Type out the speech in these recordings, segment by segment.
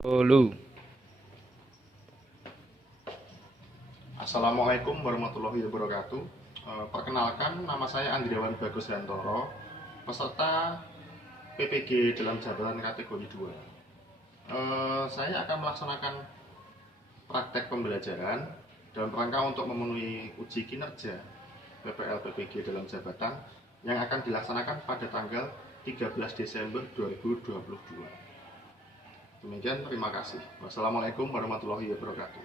Hulu. Assalamualaikum warahmatullahi wabarakatuh. Perkenalkan, nama saya Andriawan Bagus Hantoro, peserta PPG dalam jabatan kategori 2. Saya akan melaksanakan praktek pembelajaran dalam rangka untuk memenuhi uji kinerja PPL PPG dalam jabatan yang akan dilaksanakan pada tanggal 13 Desember 2022. Demikian, terima kasih. Wassalamualaikum warahmatullahi wabarakatuh.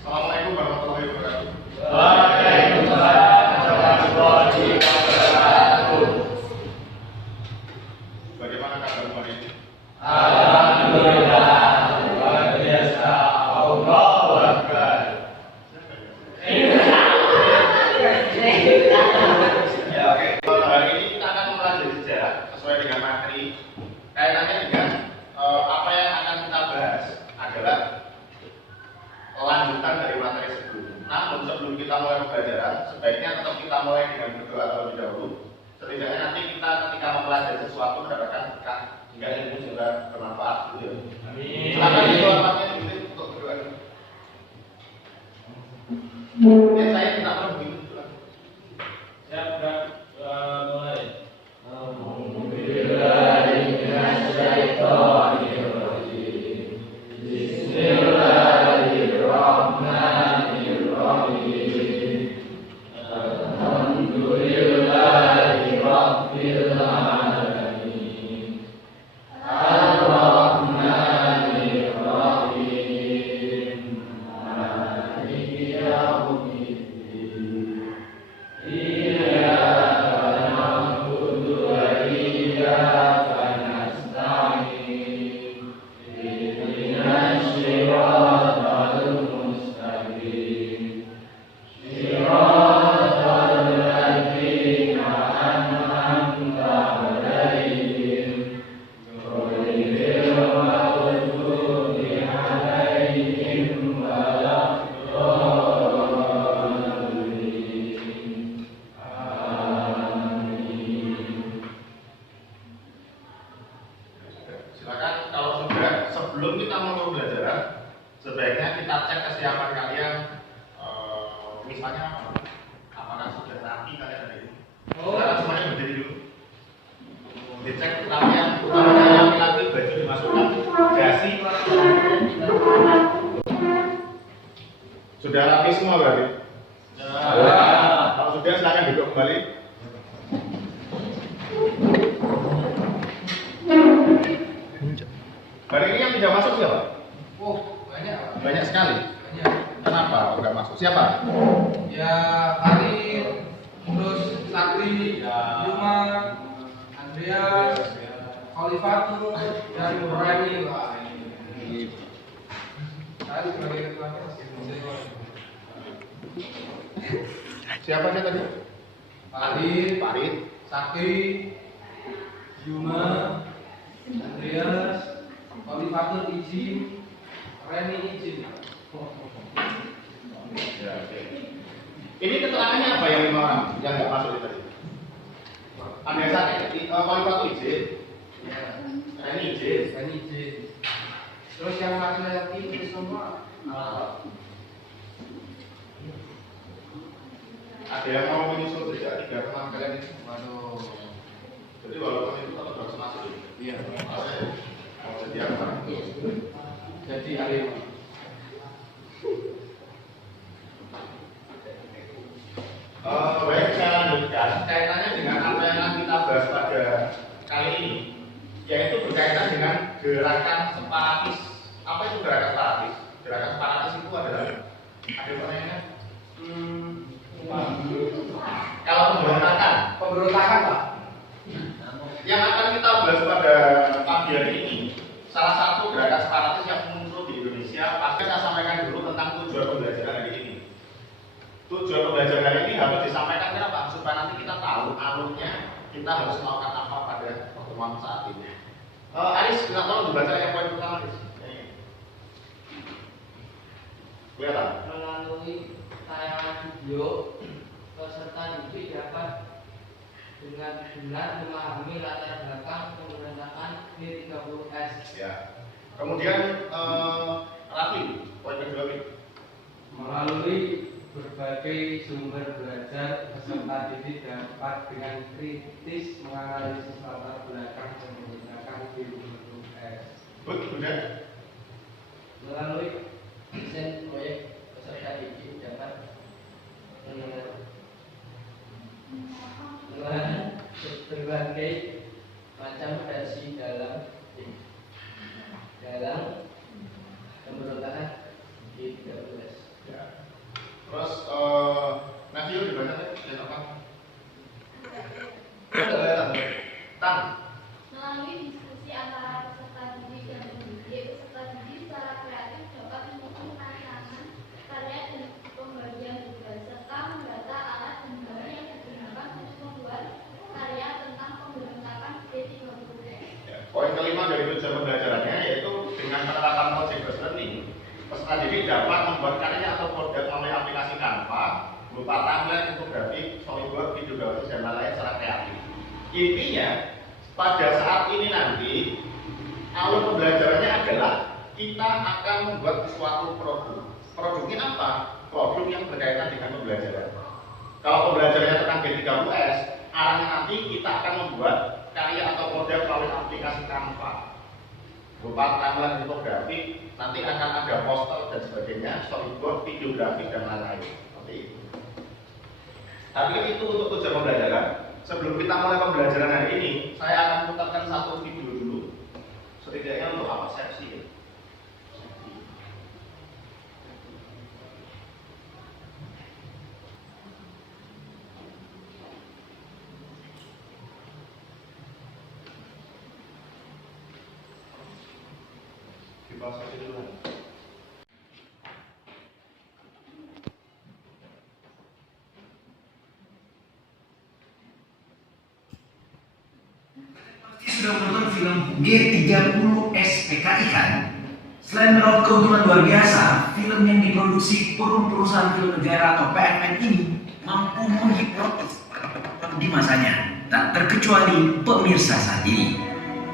Assalamualaikum warahmatullahi wabarakatuh. Waalaikumsalam warahmatullahi wabarakatuh. Bagaimana kabar hari ini? Alhamdulillah, luar biasa. Allahu Akbar. Ya, oke. Hari ini kita akan mempelajari sejarah sesuai dengan materi. Kaitannya dengan apa yang akan kita bahas adalah lanjutan dari materi sebelumnya. Namun sebelum kita mulai pembelajaran, sebaiknya tetap kita mulai dengan berdoa terlebih dahulu. Setidaknya nanti kita ketika mempelajari sesuatu mendapatkan berkah hingga ilmu juga bermanfaat. Gitu ya. Amin. Silakan itu tempatnya diminta untuk berdoa. Ya, saya tidak perlu begitu. Siap, mulai. Silakan, kalau sudah, sebelum kita mulai pembelajaran, sebaiknya kita cek kesiapan kalian. Misalnya apakah sudah rapi kalian hari ini? Sekarang semuanya berdiri dulu. Dicek kalian, utamanya laki-laki baju dimasukkan dasi. Sudah rapi semua berarti? Kalau sudah, silakan duduk kembali. Hari ini yang tidak masuk siapa? Oh, banyak Pak. Banyak sekali. Banyak. Kenapa nggak masuk? Siapa? Ya, Farid, terus Sakti, Yuma, Andreas, Khalifatul, dan Rani lah. Saya sebagai ketuanya. Siapa dia tadi? Farid. Sakti, Yuma, Andreas, Khalifatul izin, Rani izin. Ya, oke. Ini keterangannya apa yang 5 orang yang nggak masuk tadi? Ada sakit, Khalifatul izin, Ya, Rani izin. Rani izin. Terus yang laki-laki itu semua Ada yang mau menyusul sejak 3 teman kalian ini? waduh. Jadi walaupun itu tetap harus masuk. Iya. Mau jadi apa? Jadi Arema. Baik, saya lanjutkan kaitannya dengan apa yang akan kita bahas pada kali ini, yaitu berkaitan dengan gerakan separatis. Apa itu gerakan separatis? Gerakan separatis itu adalah ada pertanyaannya? Kalau Pemberontakan Pak. yang akan kita bahas pada pagi hari ini, salah satu gerakan separatis yang muncul di Indonesia. Pasti saya sampaikan dulu tentang tujuan pembelajaran hari ini. Tujuan pembelajaran hari ini harus disampaikan kenapa? Supaya nanti kita tahu alurnya, kita harus melakukan apa pada pertemuan saat ini. Aris, kita tolong dibaca yang poin pertama, Aris. Kelihatan? Melalui tayangan video, peserta didik dapat dengan benar memahami latar belakang pemberontakan G30S. Ya. Kemudian Raffi, poin kedua Wi. Melalui berbagai sumber belajar, peserta didik dapat dengan kritis menganalisis latar belakang dan menggunakan film bentuk S. Sudah. Melalui desain proyek, peserta didik dapat menggunakan berbagai macam versi dalam pemberontakan di 13. Ya. Terus Navio di mana tadi? Lihat apa? Tan. Melalui diskusi antara peserta didik dan pendidik, peserta didik secara kreatif dapat menyusun rancangan karya dan pembagian tugas serta mendata alat dan bahan yang digunakan untuk membuat karya tentang pemberontakan G30S. Ya. Poin kelima dari tujuan pembelajarannya yaitu dengan penerapan project based learning, peserta didik dapat membuat karya atau produk melalui aplikasi Canva berupa template, infografik, storyboard, video grafis dan lain-lain secara kreatif. Intinya pada saat ini nanti alur pembelajarannya adalah kita akan membuat suatu produk. Produknya apa? Produk yang berkaitan dengan pembelajaran. Kalau pembelajarannya tentang G30S, arahnya nanti kita akan membuat karya atau produk melalui aplikasi Canva berupa template, infografik, nanti akan ada poster dan sebagainya, storyboard, video grafis dan lain-lain. Seperti itu. Tapi kan itu untuk tujuan pembelajaran. Sebelum kita mulai pembelajaran hari ini, saya akan putarkan satu video dulu, setidaknya untuk apa persepsi ya. Dibahas aja dulu. Sudah menonton film G30SPKI kan? Selain meraup keuntungan luar biasa, film yang diproduksi perusahaan film negara atau PFN ini mampu menghipnotis di masanya, tak terkecuali pemirsa saat ini.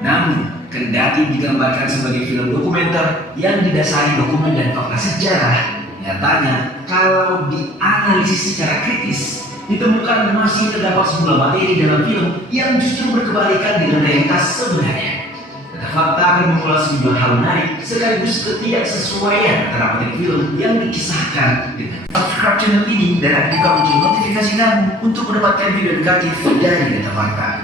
Namun, kendati digambarkan sebagai film dokumenter yang didasari dokumen dan fakta sejarah, nyatanya kalau dianalisis secara kritis, ditemukan masih terdapat sejumlah materi dalam film yang justru berkebalikan dengan realitas sebenarnya. Data fakta akan mengulas sejumlah hal menarik sekaligus ketidaksesuaian antara materi film yang dikisahkan dengan. Subscribe channel ini dan aktifkan lonceng notifikasi kamu untuk mendapatkan video edukatif dari data fakta.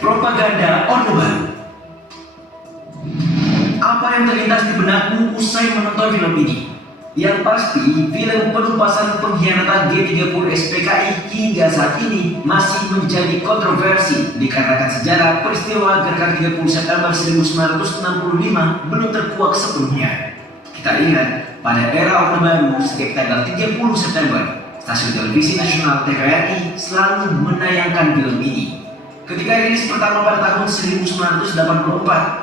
Propaganda Orde Baru. Apa yang terlintas di benakku usai menonton film ini? Yang pasti, film penumpasan pengkhianatan G30SPKI hingga saat ini masih menjadi kontroversi dikarenakan sejarah peristiwa Gerakan 30 September 1965 belum terkuak sebelumnya. Kita ingat, pada era Orde Baru setiap tanggal 30 September, stasiun televisi nasional TVRI selalu menayangkan film ini. Ketika rilis pertama pada tahun 1984,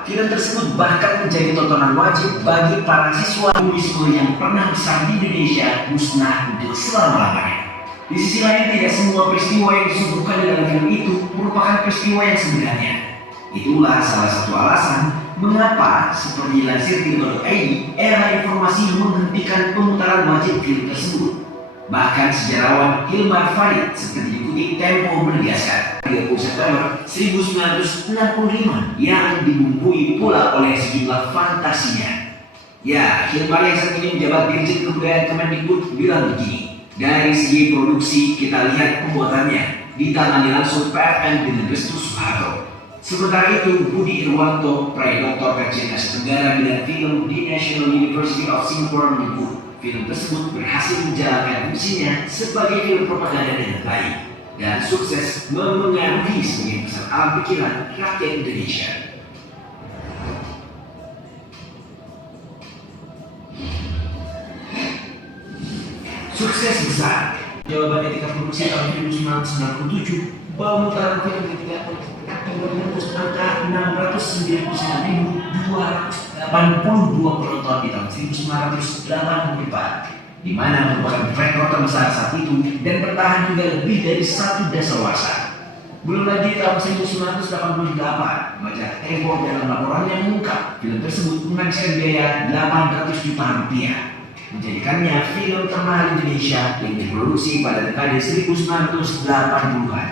film tersebut bahkan menjadi tontonan wajib bagi para siswa komunisme yang pernah besar di Indonesia musnah untuk selama-lamanya. Di sisi lain, tidak semua peristiwa yang disuguhkan dalam film itu merupakan peristiwa yang sebenarnya. Itulah salah satu alasan mengapa, seperti dilansir Tirto.id, era informasi menghentikan pemutaran wajib film tersebut. Bahkan sejarawan Hilmar Farid seperti dikutip Tempo menegaskan 30 September 1965 yang dibumbui pula oleh sejumlah fantasinya. Ya, Hilmar yang saat ini menjabat Dirjen Kebudayaan Kemendikbud bilang begini, dari segi produksi kita lihat pembuatannya ditangani langsung PFN dengan Restu Soeharto. Sementara itu, Budi Irwanto, Prof. Kajian Asia Tenggara bidang film di National University of Singapore menyebut film tersebut berhasil menjalankan fungsinya sebagai film propaganda dengan baik dan sukses memengaruhi sebagian besar alam pikiran rakyat Indonesia. Sukses besar. Jawaban etika produksi tahun 1997 bahwa mutaran film ketika menembus angka 699.282 penonton di tahun 1984. di mana merupakan rekor terbesar saat itu dan bertahan hingga lebih dari 1 dasawarsa. Belum lagi tahun 1988, Majalah Tempo dalam laporannya mengungkap film tersebut menghabiskan biaya 800 juta rupiah, menjadikannya film termahal Indonesia yang diproduksi pada dekade 1980-an.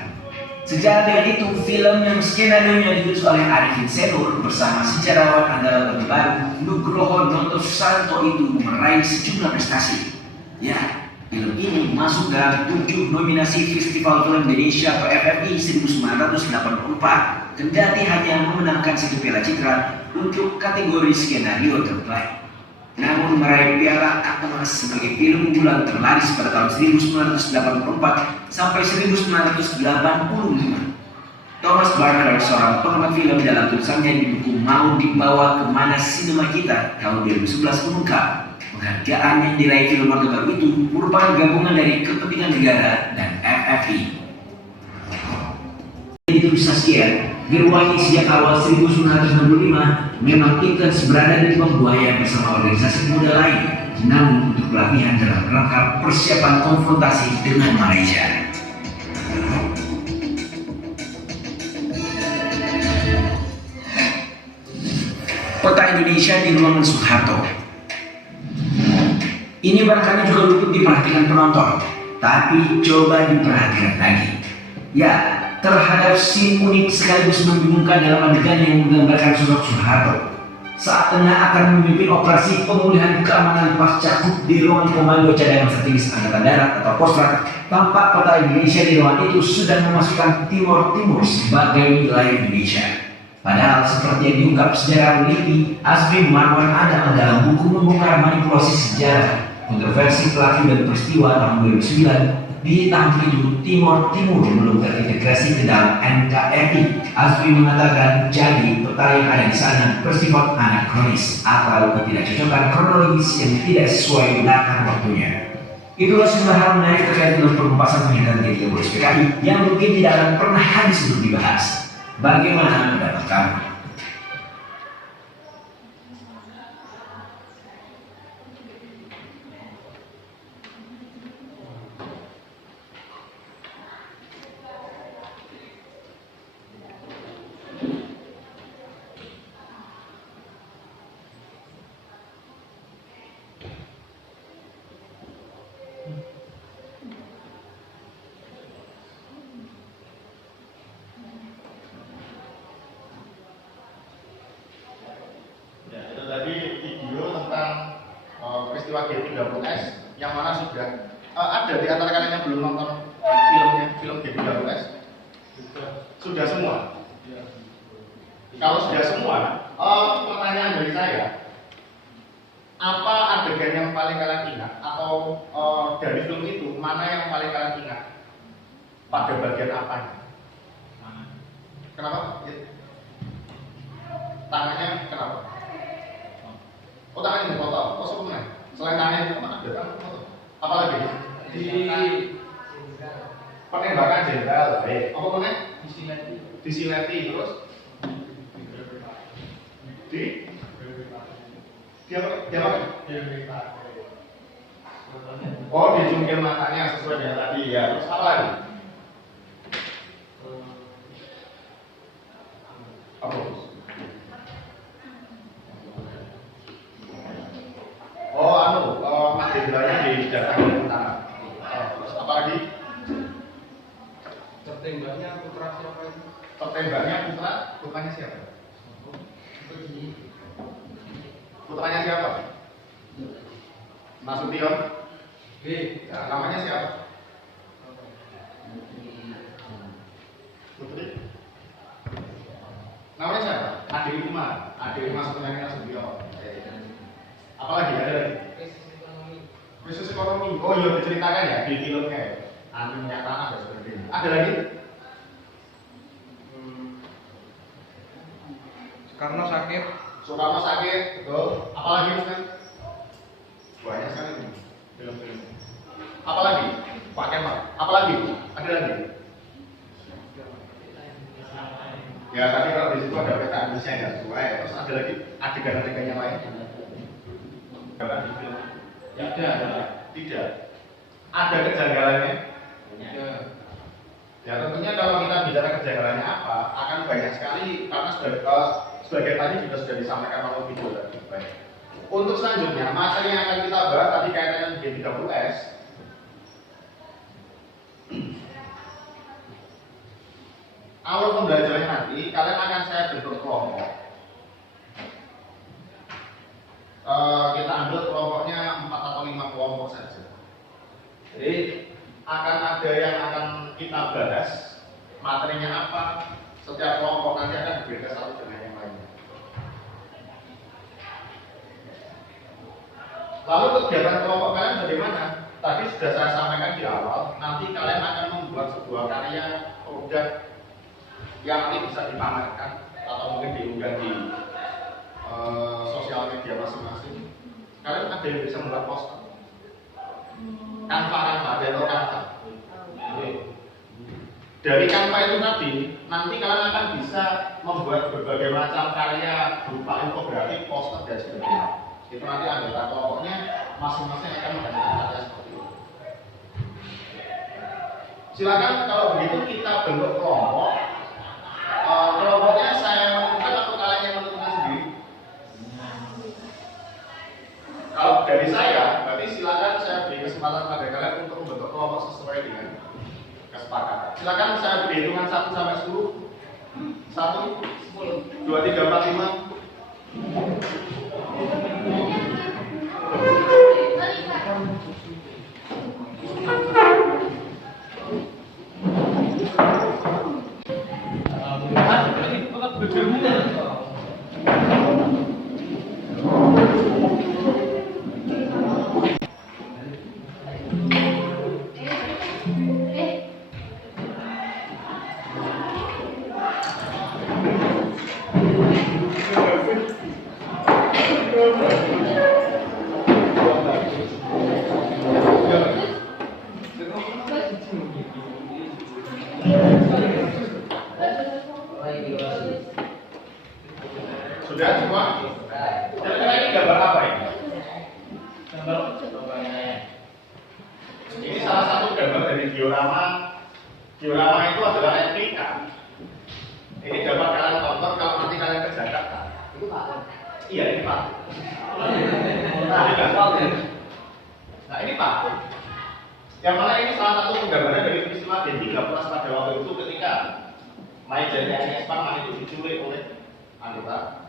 Sejalan dengan itu, film yang skenario-nya ditulis oleh Arifin Senur bersama sejarawan andalan Orde Baru Nugroho Notosusanto itu meraih sejumlah prestasi. Ya, film ini masuk dalam 7 nominasi Festival Film Indonesia atau FFI 1984, kendati hanya memenangkan 1 piala citra untuk kategori skenario terbaik. Namun meraih piala Atlas sebagai film unggulan terlaris pada tahun 1984 sampai 1985. Thomas Barker, seorang pengamat film, dalam tulisannya di buku Mau Dibawa Kemana Sinema Kita tahun 2011 mengungkap penghargaan yang diraih film Orde Baru itu merupakan gabungan dari kepentingan negara dan FFI. Itu Saskia Gerwangi sejak awal 1965 memang intens berada di Lubang Buaya bersama organisasi muda lain, namun untuk pelatihan dalam rangka persiapan konfrontasi dengan Malaysia. Peta Indonesia di ruangan Soeharto. Ini barangkali juga luput diperhatikan penonton, tapi coba diperhatikan lagi. Ya, terhadap scene unik sekaligus membingungkan dalam adegan yang menggambarkan sosok Soeharto saat tengah akan memimpin operasi pemulihan keamanan pasca coup di ruangan komando cadangan strategis Angkatan Darat atau Kostrad. Tampak peta Indonesia di ruangan itu sudah memasukkan Timur sebagai wilayah Indonesia. Padahal seperti yang diungkap sejarah peneliti Azmi Marwan Adam dalam buku Membongkar Manipulasi Sejarah Kontroversi Pelaku dan Peristiwa tahun 2009, di tahun itu Timur belum terintegrasi ke dalam NKRI. Azmi mengatakan jadi peta yang ada di sana bersifat anakronis atau ketidakcocokan kronologis yang tidak sesuai latar waktunya. Itulah sejumlah hal menarik terkait dengan pengupasan penghinaan G30 SPKI yang mungkin tidak akan pernah habis untuk dibahas. Bagaimana pendapat kamu? Tadi video tentang peristiwa G30S yang mana sudah ada di antara kalian yang belum nonton film G30S? Sudah semua? Kalau sudah semua, pertanyaan dari saya, apa adegan yang paling kalian ingat atau dari film itu mana yang paling kalian ingat? Pada bagian apanya? Kenapa? Tangannya kenapa? Oh, tangannya dipotong. Oh, sebenarnya selain tangannya itu ada tangan foto. Apalagi di penembakan jenderal. Baik. Apa namanya? Disileti terus dia apa? Oh, dijungkir matanya sesuai dengan tadi ya. Terus apa lagi? Apa? Jenderalnya didatangkan pertama. Terus apa lagi? Tertembaknya putra siapa itu? Tertembaknya putranya siapa? Putranya siapa? Nasution. Ya, namanya siapa? Putri. Namanya siapa? Ade Lima sebenarnya Nasution. Apalagi ada lagi? Krisis ekonomi. Oh iya, diceritakan ya di filmnya ya. Anti minyak tanah dan sebagainya. Ada lagi? Soekarno sakit. Soekarno sakit, betul. Apalagi Ustaz? Banyak sekali film-film. Apalagi? Pak Kemal. Apalagi? Ada lagi? Ya tadi kalau di situ ada peta Indonesia yang sesuai. Terus ada lagi adegan-adegan yang lain. Ya ada. Tidak. Ada kejanggalannya? Ya. Ya tentunya kalau kita bicara kejanggalannya apa, akan banyak sekali karena sebagai tadi juga sudah disampaikan oleh video tadi. Baik. Untuk selanjutnya, materi yang akan kita bahas tadi kaitannya G30S. Awal pembelajarannya nanti, kalian akan saya bentuk kelompok. Kita ambil kelompoknya 4 atau 5 kelompok saja. Jadi akan ada yang akan kita bahas, materinya apa, setiap kelompok nanti akan berbeda satu dengan yang lainnya. Lalu kegiatan kelompok kalian bagaimana? Tadi sudah saya sampaikan di awal, nanti kalian akan membuat sebuah karya produk yang nanti bisa dipamerkan atau mungkin diunggah di sosial media masing-masing. Kalian ada yang bisa membuat poster, kanva atau kanva. Dari kanva itu tadi, nanti kalian akan bisa membuat berbagai macam karya berupa infografik, poster dan sebagainya. Itu nanti anggota kelompoknya masing-masing akan menghasilkan karya seperti itu. Silakan kalau begitu kita bentuk kelompok. Kelompoknya saya menentukan atau kalian yang menentukan sendiri? Kalau dari saya, berarti silakan saya beri kesempatan pada kalian untuk membentuk kelompok sesuai dengan kesepakatan. Silakan saya beri hitungan 1 sampai 10. 1, 2, 3, 4, 5. Sudah semua? Kira-kira ini gambar apa ini? Ini salah satu gambar dari diorama. Diorama itu adalah replika. Ini dapat kalian tonton kalau nanti kalian ke Jakarta. Itu Pak? Iya, ini Pak. Nah, ini Pak. Yang mana ini salah satu penggambaran dari peristiwa D13 pada waktu itu ketika Majen TNI Spangman itu diculik oleh anggota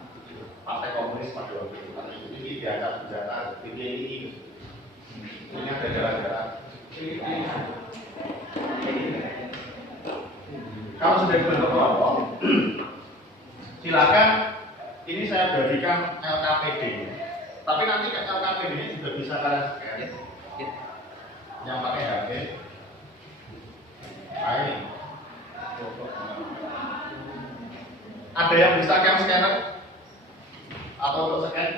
Partai Komunis pada waktu itu. Ini diangkat senjata PDI. Ini ada jalan-jalan. Kalau sudah dibentuk kelompok, silakan ini saya berikan LKPD. Tapi nanti LKPD ini juga bisa kalian scan. Yang pakai HP. Baik. Ada yang bisa cam scanner atau untuk scan?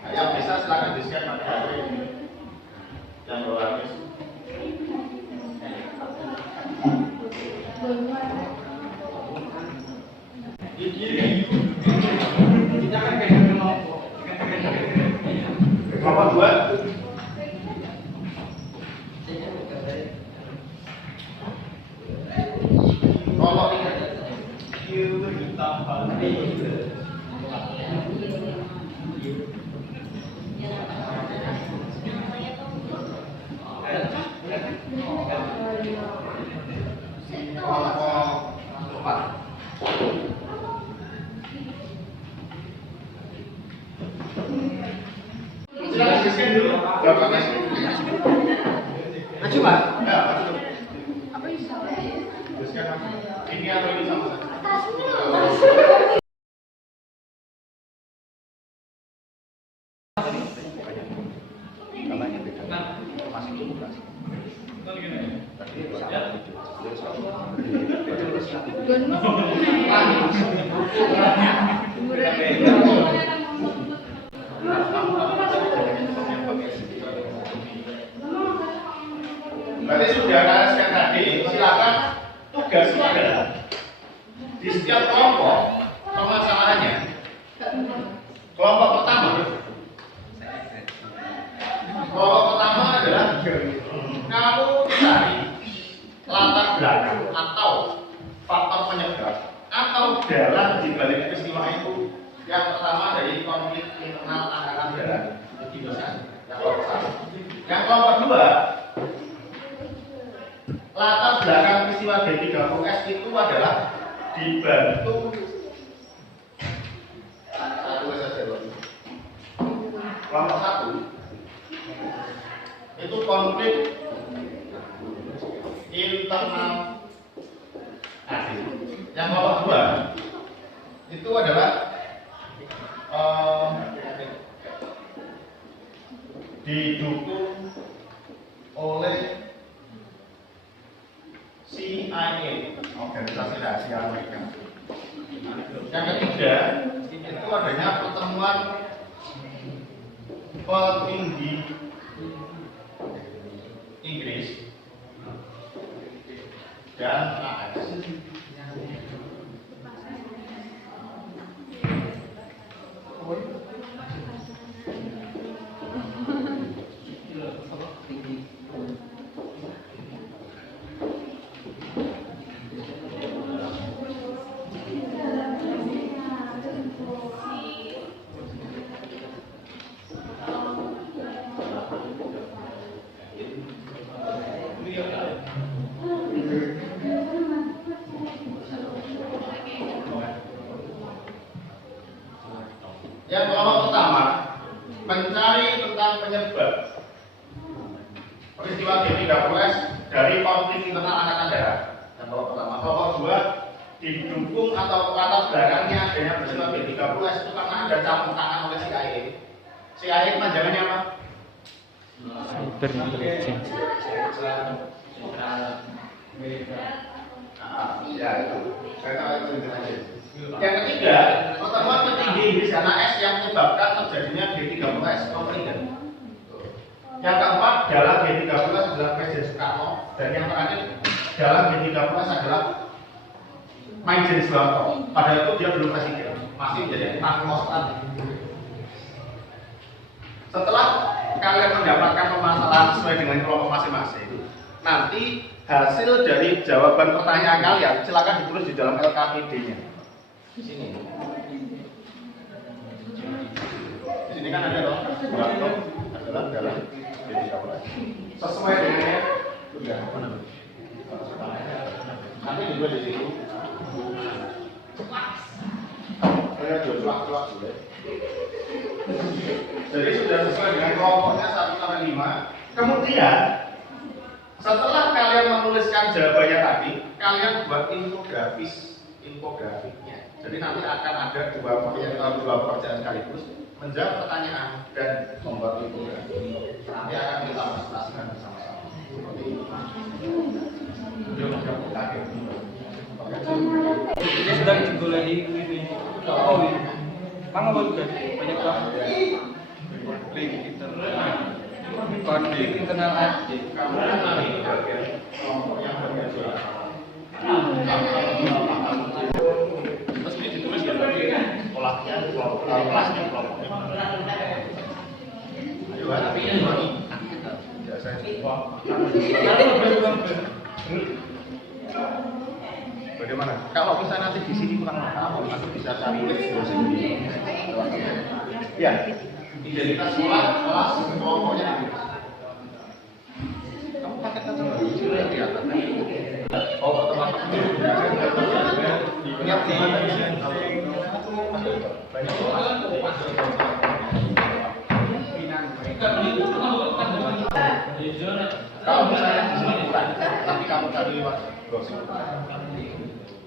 Nah, yang bisa silakan di scan pakai HP. Yang bawa habis. Kelompok 2. Kelompok 3. Silakan diskan dulu. Gambarnya. Maju Pak. Ya, maju. Apa ini salah? Diskan maju. Ini atau ini sama saja? Gambarnya beda. Masih demokrasi. Berarti sudah kalian tadi, silakan tugasnya adalah di setiap kelompok permasalahannya. Kelompok pertama belakang atau faktor penyebab atau dalang di balik peristiwa itu. Yang pertama dari konflik internal angkatan darat, itu yang kelompok satu. Yang kelompok dua, latar belakang peristiwa G30S itu adalah dibantu kelompok satu itu konflik internal. Yang kelompok dua itu adalah didukung oleh CIA, organisasi rahasia Amerika. Yang ketiga itu adanya pertemuan petinggi Inggris dan AS. Yang kelompok pertama mencari tentang penyebab peristiwa G30S dari konflik internal angkatan darat. Yang kelompok pertama. Kelompok dua didukung atau latar belakangnya adanya peristiwa G30S itu karena ada campur tangan oleh CIA. CIA panjangannya apa? Cyber intelligence. Ya itu. Saya tahu itu intelligence. Yang ketiga, pertemuan petinggi Inggris dan AS yang menyebabkan terjadinya G30S konflik. Yang keempat, dalam G30S adalah Presiden Soekarno, dan yang terakhir dalam G30S adalah Maijen Soeharto. Padahal itu dia belum presiden, masih menjadi pangkostrat. Setelah kalian mendapatkan permasalahan sesuai dengan kelompok masing-masing, nanti hasil dari jawaban pertanyaan kalian silakan ditulis di dalam LKPD-nya. Di sini. Di sini kan ada dong, waktu adalah dalam G30S. Sesuai dengannya sudah mana? Nanti juga di situ. Saya jual boleh. Jadi sudah sesuai dengan kelompoknya 1-5. Kemudian setelah kalian menuliskan jawabannya tadi, kalian buat infografiknya. Jadi nanti akan ada dua pekerjaan sekaligus menjawab pertanyaan dan membuat infografik. Nanti akan kita presentasikan bersama-sama. Seperti itu. Ini sedang digoleki ini. Oh, ini. Mangga bagus kan? Banyak banget. Konflik internal. Konflik internal aja. Terus ini ditulis ya sekolahnya, kelasnya, kelompoknya. Ayo, tapi ini ya saya coba. Bagaimana? Kalau misalnya nanti di sini kurang paham, nanti bisa cari dosen. Ya, identitas sekolah, kelas, kelompoknya. Kamu pakai kacamata sudah kelihatan. Oh, teman-teman. Ingat nih. Banyak kalau misalnya di sini kurang, tapi kamu cari lewat dosen.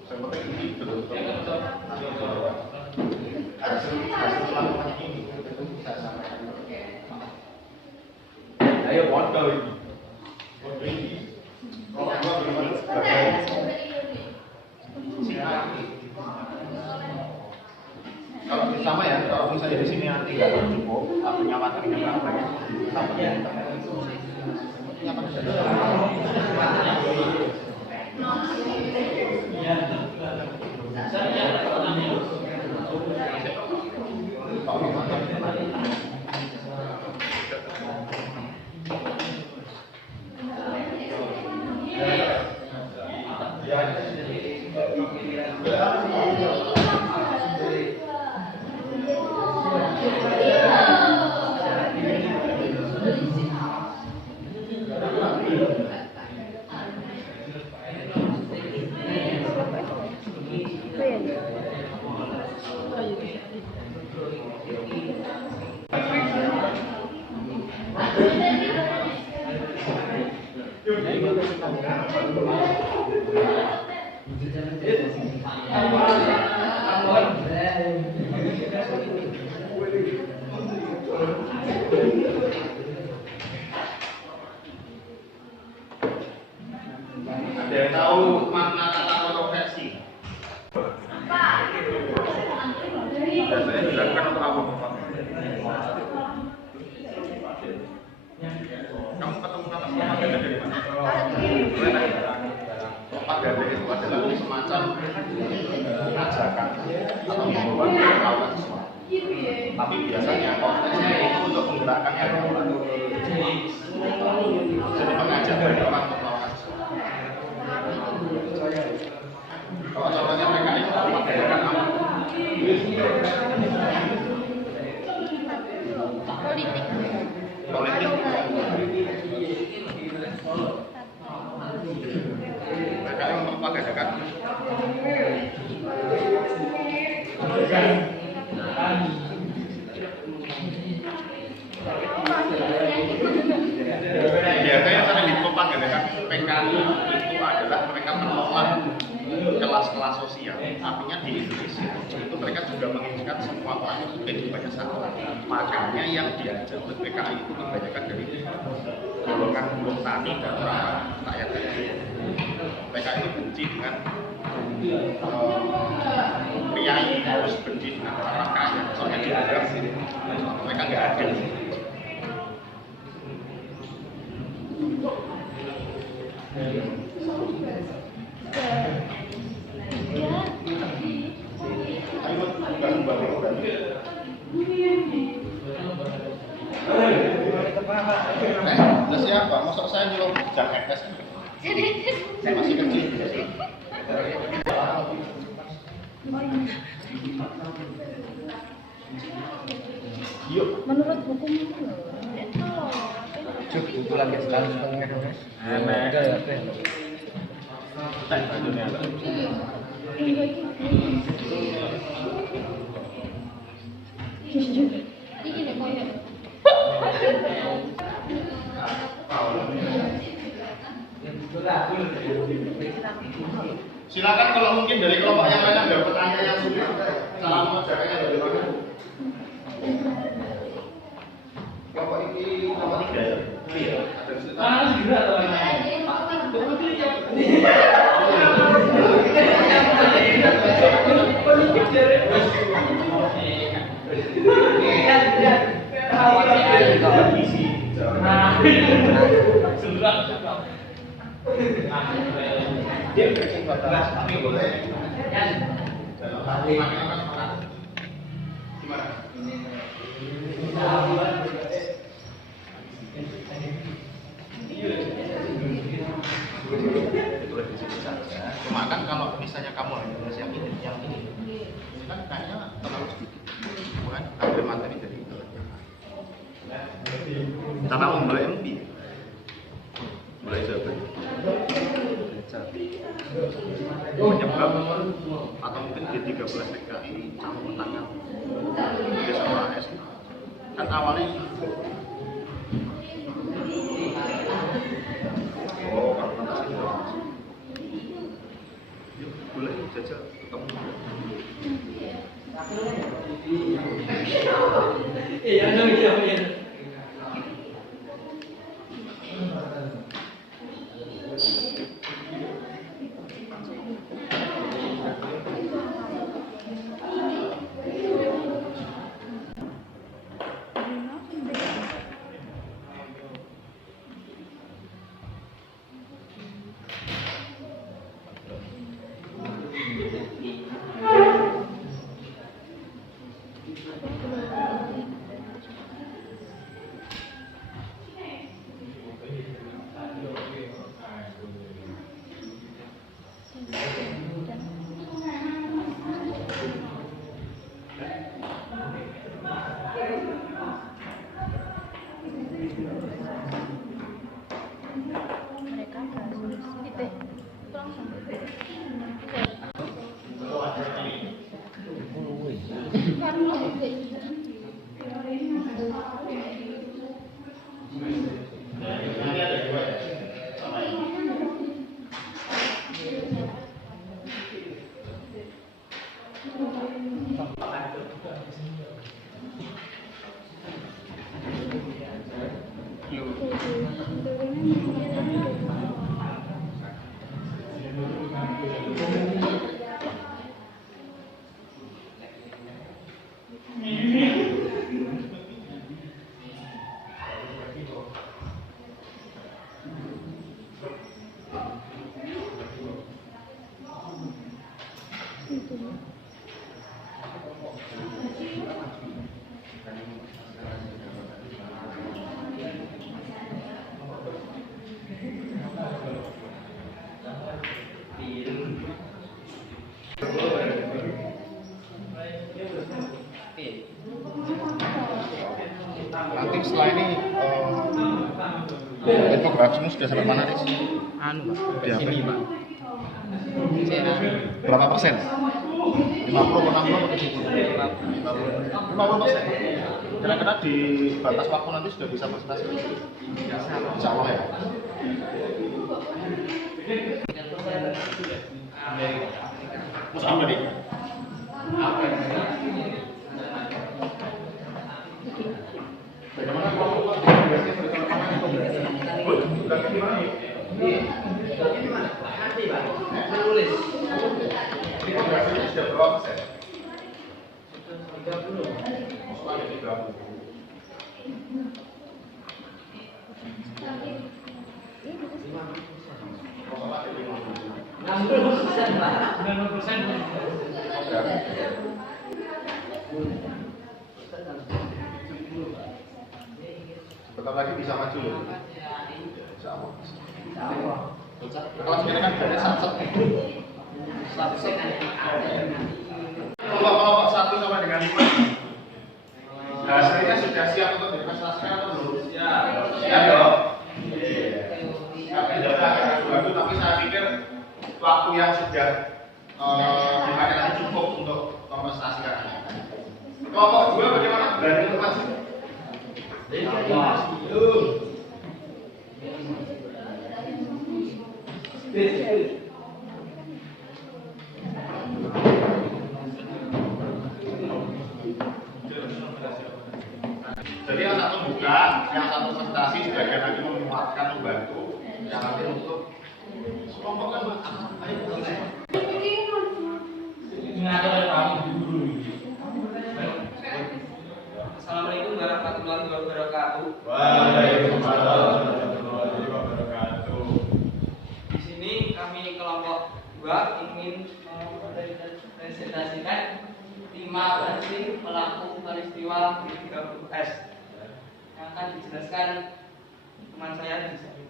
Seperti ini betul-betul hasil pelakuan ini itu bisa sampaikan. Ayo foto ini. Foto ini. Kalau gua bagaimana sebagai siapa? Kalau sama ya, kalau misalnya di sini nanti nggak cukup, punya materinya berapa ya? Sama ya. Punya Ada yang tahu makna kata kontroversi? Biasanya dilakukan untuk apa, Bapak? Kamu ketemu kata propaganda dari mana? Propaganda itu adalah semacam ajakan atau himbauan untuk melawan sesuatu. Tapi biasanya konteksnya itu untuk menggerakkan agama. Jadi mengajak banyak orang untuk melawan sesuatu. Kalau contohnya mereka itu memperdayakan apa? Politik. Mereka yang memperdayakan. Biasanya sering dipropagandakan PKI itu adalah mereka menolak kelas-kelas sosial. Artinya di Indonesia itu mereka juga menginginkan semua orang itu kehidupannya sama. Makanya yang diajak oleh PKI itu kebanyakan dari golongan buruh tani dan orang rakyat kecil. PKI itu benci dengan priai, harus benci dengan orang kaya. Soalnya dianggap mereka nggak adil. Nah siapa? Masuk saya nyuruh jam FS. Saya masih kecil. Yuk. Menurut bukumu Buku lagi sekarang setengah. Ada ya, Teh. Silakan kalau mungkin dari kelompok yang lain ada pertanyaan yang sulit, cara mengerjakannya bagaimana? Kelompok ini kelompok 3 ya? Iya. Ada di situ. Cuma kan kalau misalnya kamu hanya nulis yang ini, ini kan kayaknya terlalu sedikit. Bukan ambil materi dari itu. Cara memulai MB, mulai jawaban. Penyebab atau mungkin G13 PKI campur tangan sama AS kan awalnya kalau fantasi yuk boleh jajal ketemu Iya, Nanti setelah ini infografismu sudah sampai mana, Riz? Anu, Pak. Di HP? Sini, Pak. Berapa persen? 50 atau 60 atau 70? 50%. Kira-kira di batas waktu nanti sudah bisa presentasi? Insya Allah ya. Mas apa nih? Bagaimana kalau biasanya berteman itu bukan gimana ya? Nanti Pak, menulis Infografisnya sudah berapa persen? 30. Soalnya 30. Sebentar lagi bisa maju loh. Insya Allah. Kalau sendiri kan dari satu. Kelompok 1 sampai dengan 5. Hasilnya sudah siap untuk dipresentasikan atau belum? Siap. Siap dong. Tapi saya pikir waktu yang sudah dipakai tadi cukup untuk mempresentasikannya. Kelompok 2 bagaimana? Berani untuk maju? Jadi yang satu buka, yang satu presentasi, sebagian lagi menguatkan, membantu, yang nanti untuk kelompok kan Assalamualaikum warahmatullahi wabarakatuh. Waalaikumsalam warahmatullahi wabarakatuh. Di sini kami kelompok 2 ingin mempresentasikan 5 versi pelaku peristiwa G30S yang akan dijelaskan teman saya di sini.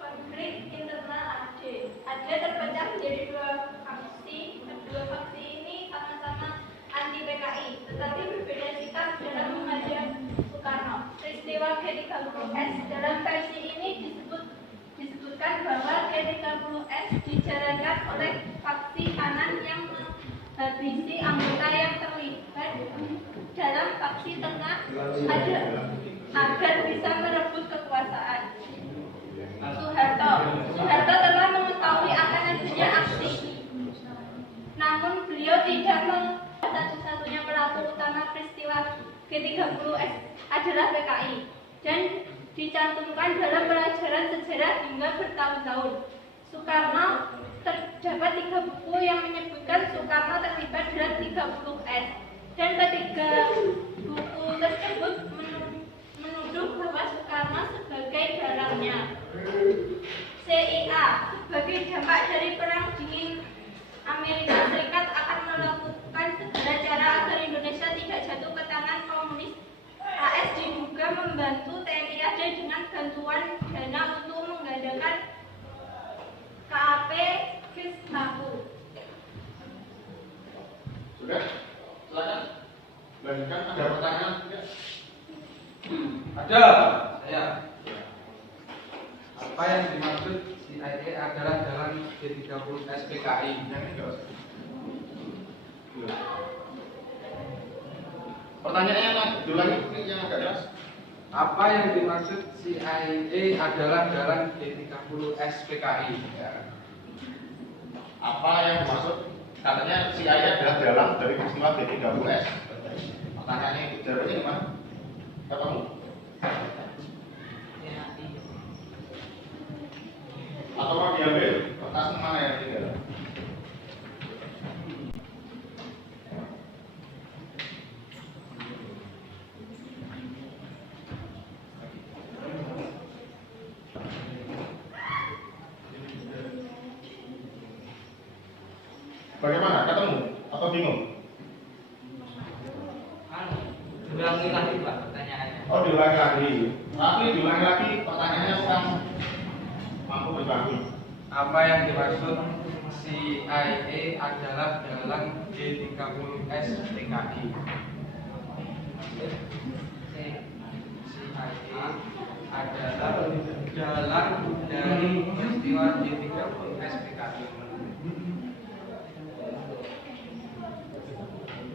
Konflik internal AD. AD terpecah menjadi 2 faksi. Kedua faksi ini sama-sama anti PKI, tetapi berbeda sikap dalam menghadap Soekarno. Peristiwa G30S dalam versi ini disebutkan bahwa G30S dijalankan oleh faksi kanan yang menghabisi anggota yang terlibat dalam faksi tengah agar bisa merebut kekuasaan. Soeharto telah mengetahui akan adanya aksi, namun beliau tidak satu-satunya pelaku utama peristiwa G30S adalah PKI dan dicantumkan dalam pelajaran sejarah hingga bertahun-tahun. Soekarno terdapat 3 buku yang menyebutkan Soekarno terlibat dalam 30S dan ketiga buku tersebut menuduh bahwa Soekarno sebagai dalangnya. CIA sebagai dampak dari Perang Dingin Amerika Serikat akan melakukan segala cara agar Indonesia tidak jatuh ke tangan komunis. AS diduga membantu TNI AD dengan bantuan dana untuk menggandakan KAP Gestapo. Sudah? Silakan. Lanjutkan. Ada pertanyaan? Ada, saya. Apa yang dimaksud CIA adalah dalam G30S PKI? Yang ini enggak usah. Pertanyaannya lagi yang agak jelas. Apa yang dimaksud CIA adalah dalam G30S PKI? Apa yang dimaksud? Katanya CIA adalah dalang dari peristiwa G30S. Pertanyaannya itu jawabannya gimana? Ketemu? Atau mau diambil? Kertas mana yang tinggal? Bagaimana? Ketemu atau bingung? Diulangi lagi Pak pertanyaannya. Oh, diulangi lagi. Tapi diulangi lagi pertanyaannya sekarang mampu berbagi. Apa yang dimaksud CIA adalah dalam G30S PKI? CIA adalah dalam dari peristiwa G30S PKI.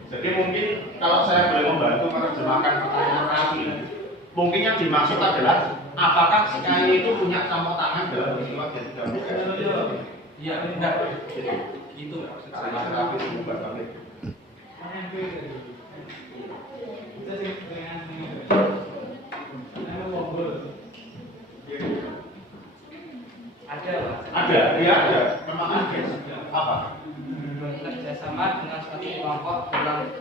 Jadi mungkin kalau saya boleh membantu menerjemahkan pertanyaan Raffi, mungkin yang dimaksud adalah apakah si KAI itu punya campur tangan dalam peristiwa G30S? Iya enggak. Itu maksud saya. Karena Raffi itu bukan balik. Ada Pak. Ada, iya ada. Memang ada. Apa? Bekerjasama dengan suatu kelompok dalam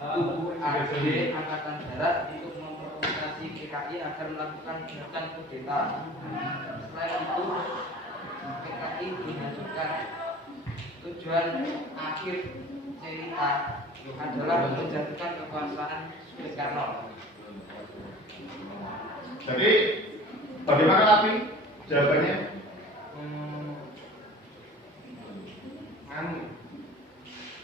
tubuh AD Angkatan Darat untuk memprovokasi PKI agar melakukan gerakan kudeta. Selain itu, PKI dihancurkan. Tujuan akhir cerita adalah menjatuhkan kekuasaan Soekarno. Jadi bagaimana Raffi jawabannya?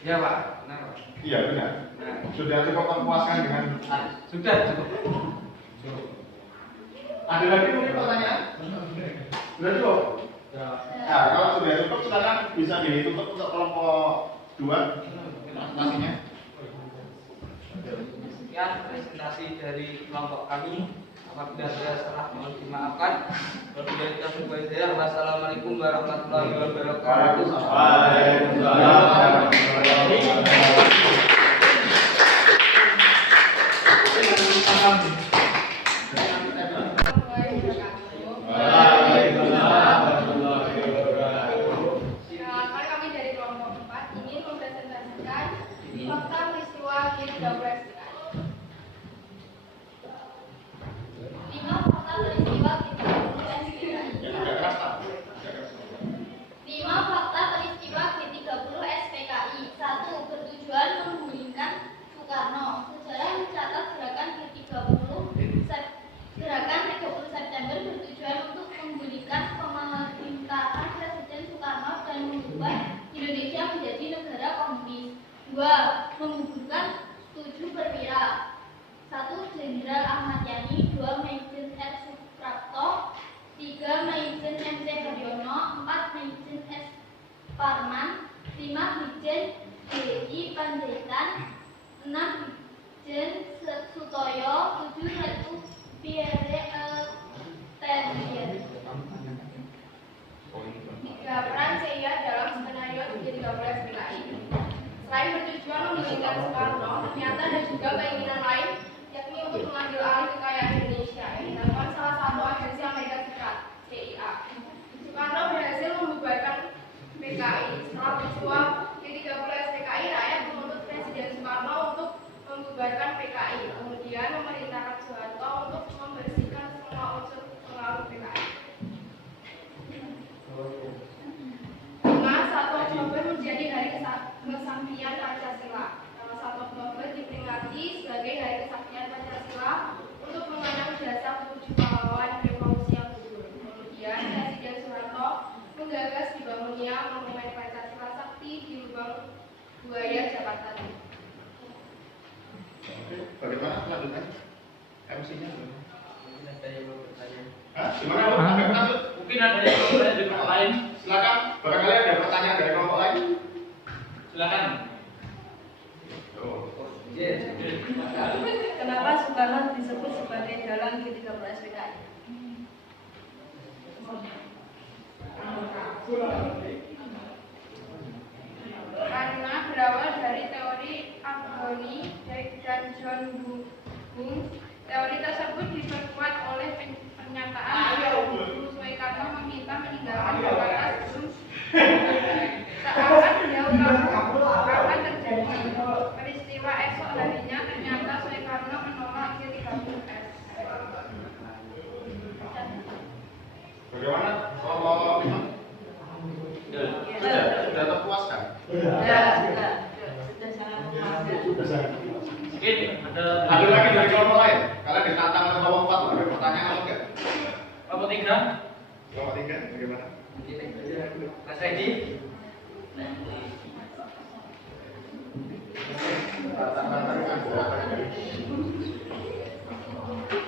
Ya Pak, benar Pak. Iya benar. Nah, Sudah cukup memuaskan dengan sudah cukup. ada lagi mungkin pertanyaan? Sudah cukup? Nah, kalau sudah cukup silakan bisa ditutup untuk kelompok 2 presentasinya. Sekian presentasi dari kelompok kami. Apabila ada salah mohon dimaafkan. Wabillahi taufiq wal hidayah. Wassalamualaikum warahmatullahi wabarakatuh. Silakan kami dari kelompok 4 ingin mempresentasikan fakta peristiwa G30S PKI. 5 fakta peristiwa G30S PKI. 5 fakta peristiwa G30S PKI. 1. Bertujuan menggulingkan Soekarno. Sejarah mencatat gerakan Gerakan 30 September bertujuan untuk menggulingkan pemerintahan Presiden Soekarno dan mengubah Indonesia menjadi negara komunis. 2. Menggugurkan 7 perwira. 1. Jenderal Ahmad Yani. 2. Maijen R. Suprapto. 3. Maijen MC Haryono. 4. Maijen S. Parman. 5. Brigjen D.I. Panjaitan. 6. Brigjen Sutoyo. 7. Ratu Pierre Terrier. 3. Peran CIA dalam skenario G30S PKI. Selain bertujuan menggulingkan Soekarno, ternyata ada juga keinginan lain, yakni untuk mengambil alih kekayaan Indonesia yang dilakukan salah satu agensi Amerika Serikat, CIA. Soekarno berhasil membubarkan PKI. Setelah peristiwa G30S PKI, rakyat menuntut Presiden Soekarno untuk membubarkan PKI. Kemudian memerintahkan Soeharto untuk membersihkan semua unsur pengaruh PKI. 5. 1 Oktober menjadi hari kesaktian Pancasila. Tanggal 1 Oktober diperingati sebagai hari kesaktian Pancasila untuk mengenang jasa 7 pahlawan revolusi yang gugur. Kemudian Presiden Soeharto menggagas dibangunnya Monumen Pancasila Sakti di Lubang Buaya, Jakarta Timur. Oke, bagaimana selanjutnya? MC-nya bagaimana? Mungkin ada yang mau bertanya. Hah? Gimana lu? Ada masuk? Mungkin ada yang mau bertanya dari kelompok lain. Silakan. Barangkali ada pertanyaan dari kelompok lain. Silakan. Kenapa Soekarno disebut sebagai dalang G30S PKI? Karena berawal dari teori Anthony dan John Boone, teori tersebut diperkuat oleh pernyataan bahwa Soekarno meminta meninggalkan Jakarta sebelum seakan beliau tahu akan terjadi peristiwa esok harinya. Ternyata Soekarno menolak G30S. Bagaimana? Kalau sudah terpuaskan? 3. Kelompok 3 bagaimana? Mas Redi.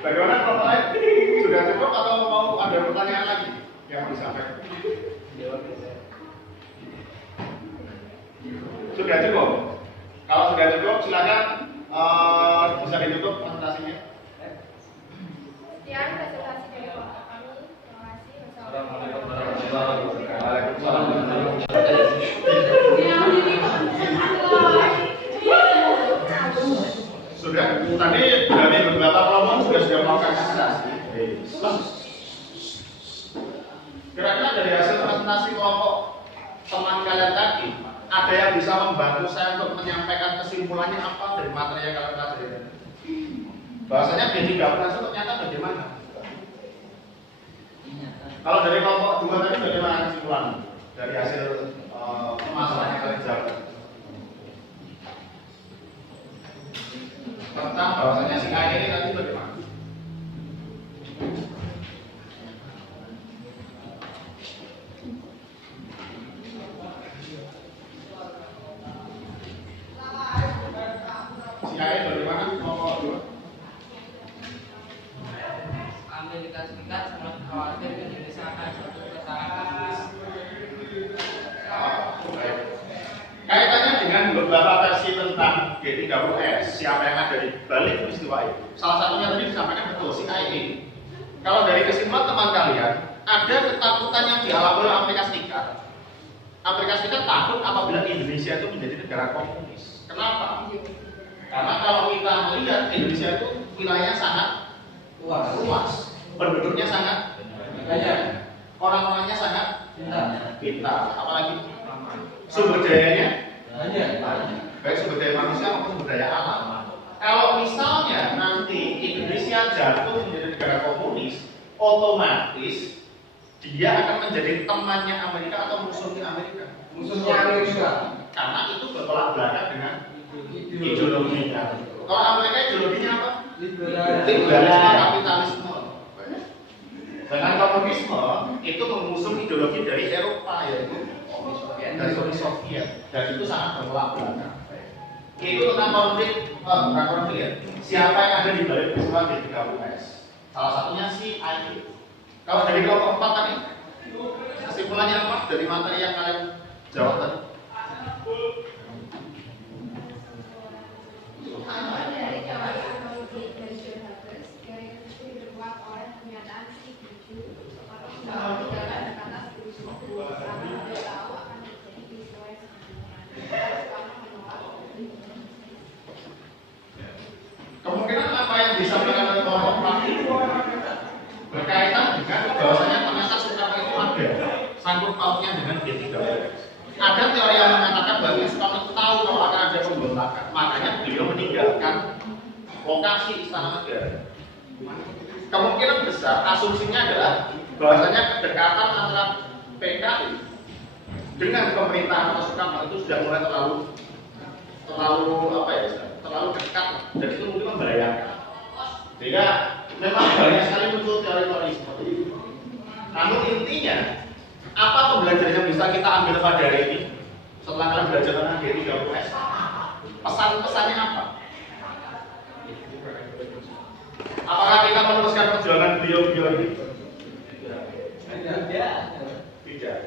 Bagaimana kelompok lain? Sudah cukup atau mau ada pertanyaan lagi yang mau disampaikan? Sudah cukup. Kalau sudah cukup, silakan bisa ditutup presentasinya. Sekian presentasi dari Bapak kami. Terima kasih. Assalamualaikum warahmatullahi wabarakatuh. Waalaikumsalam. Sudah. Tadi dari beberapa kelompok sudah melakukan presentasi. Kira-kira dari hasil presentasi kelompok teman kalian tadi, ada yang bisa membantu saya untuk menyampaikan kesimpulannya apa dari materi yang kalian pelajari? Bahasanya B3 itu ternyata bagaimana? Kalau dari kelompok 2 tadi bagaimana kesimpulan dari hasil masalah yang kalian jawab? Tentang bahwasanya si kaya ini tadi bagaimana? Si kaya bagaimana kelompok 2? Amerika Serikat sangat khawatir Indonesia akan suatu pertahanan. Kaitannya dengan beberapa versi tentang G30S, siapa yang ada di balik peristiwa itu. Salah satunya tadi disampaikan betul, si KIA. Kalau dari kesimpulan teman kalian, ada ketakutan yang dialami oleh Amerika Serikat. Amerika Serikat takut apabila Indonesia itu menjadi negara komunis. Kenapa? Karena kalau kita melihat Indonesia itu wilayahnya sangat luas, penduduknya sangat banyak, orang-orangnya sangat pintar, apalagi sumber dayanya baik sumber daya manusia maupun sumber daya alam. Kalau misalnya nanti Indonesia jatuh menjadi negara komunis, otomatis dia akan menjadi temannya Amerika atau musuhnya Amerika. Musuhnya Amerika. Karena itu bertolak belakang dengan ideologinya. Kalau Amerika ideologinya apa? Liberalisme, kapitalisme. Dengan komunisme itu mengusung ideologi dari Eropa, yaitu dari Uni Soviet, dan itu sangat bertolak belakang. Itu tentang konflik, bukan konflik ya. Siapa yang ada di balik peristiwa G30S? Salah satunya si AI. Kalau dari kelompok 4 tadi, kesimpulannya apa dari materi yang kalian jawab tadi? Dari jawaban dari Johannes, garis itu dibuat oleh pernyataan si Tujuh seorang menjalankan kata setuju karena dia tahu akan terjadi peristiwa yang sebelumnya. Karena menolak Kemungkinan apa yang disampaikan oleh kelompok 4 itu berkaitan dengan bahwasanya ternyata Soekarno itu ada sangkut pautnya dengan G30S. Ada teori yang mengatakan bahwa Soekarno itu tahu kalau akan ada pemberontakan, makanya beliau meninggalkan lokasi Istana Negara. Kemungkinan besar asumsinya adalah bahwasanya kedekatan antara PKI dengan pemerintahan atau Soekarno itu sudah mulai terlalu dekat, dan itu mungkin membahayakan. Sehingga memang banyak sekali muncul teori-teori seperti itu. Namun intinya, apa pembelajaran yang bisa kita ambil pada hari ini setelah kalian belajar tentang G30S? Pesan-pesannya apa? Apakah kita meneruskan perjuangan beliau-beliau ini? Tidak.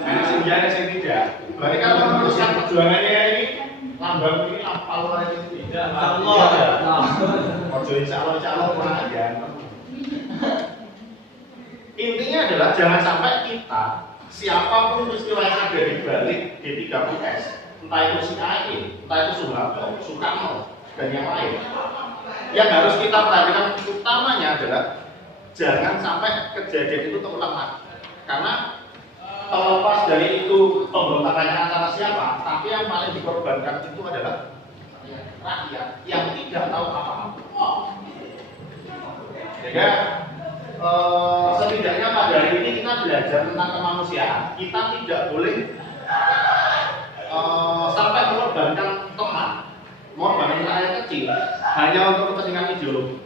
Ada yang tidak. Berarti kalau meneruskan perjuangannya ini, lambang ini paluan itu tidak. Ojo insya Allah kurang aja. Intinya adalah jangan sampai kita, siapapun peristiwa yang ada di balik G30S, entah itu si AI, entah itu Soeharto, Soekarno, dan yang lain, yang harus kita perhatikan utamanya adalah jangan sampai kejadian itu terulang lagi. Karena terlepas dari itu pemberontakannya antara siapa, tapi yang paling dikorbankan itu adalah rakyat yang tidak tahu apa-apa. Sehingga setidaknya pada hari ini kita belajar tentang kemanusiaan. Kita tidak boleh sampai mengorbankan teman, mengorbankan rakyat kecil hanya untuk kepentingan ideologi.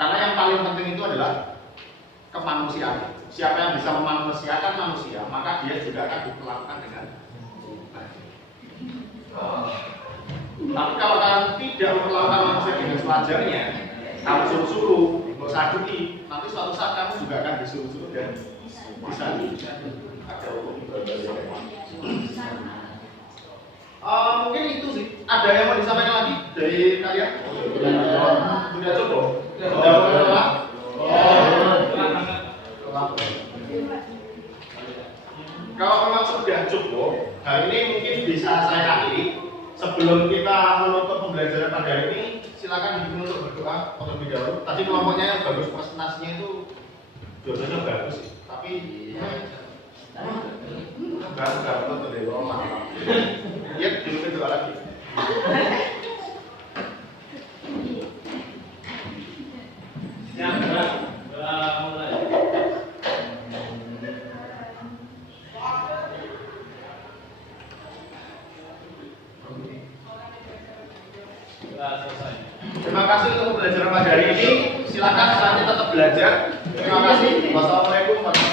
Karena yang paling paling penting itu adalah kemanusiaan. Siapa yang bisa memanusiakan manusia, maka dia juga akan diperlakukan dengan baik. Tapi kalau kalian tidak memperlakukan manusia dengan sewajarnya, kamu suruh-suruh, nggak saduki, nanti suatu saat kamu juga akan disuruh-suruh dan bisa ada hukum. Mungkin itu sih. Ada yang mau disampaikan lagi dari kalian? Sudah cukup? Sudah berapa? Kalau memang sudah cukup, hari ini mungkin bisa saya akhiri. Sebelum kita menutup pembelajaran pada hari ini, silakan dipimpin untuk berdoa terlebih dahulu. Tadi kelompoknya yang bagus, presentasinya itu dua-duanya bagus sih. Tapi enggak untuk dari Roma. Ya, dipimpin doa lagi. Yang berat, mulai. Selesai. Terima kasih untuk pembelajaran pada hari ini. Silakan selanjutnya tetap belajar. Terima kasih. Wassalamualaikum warahmatullahi wabarakatuh.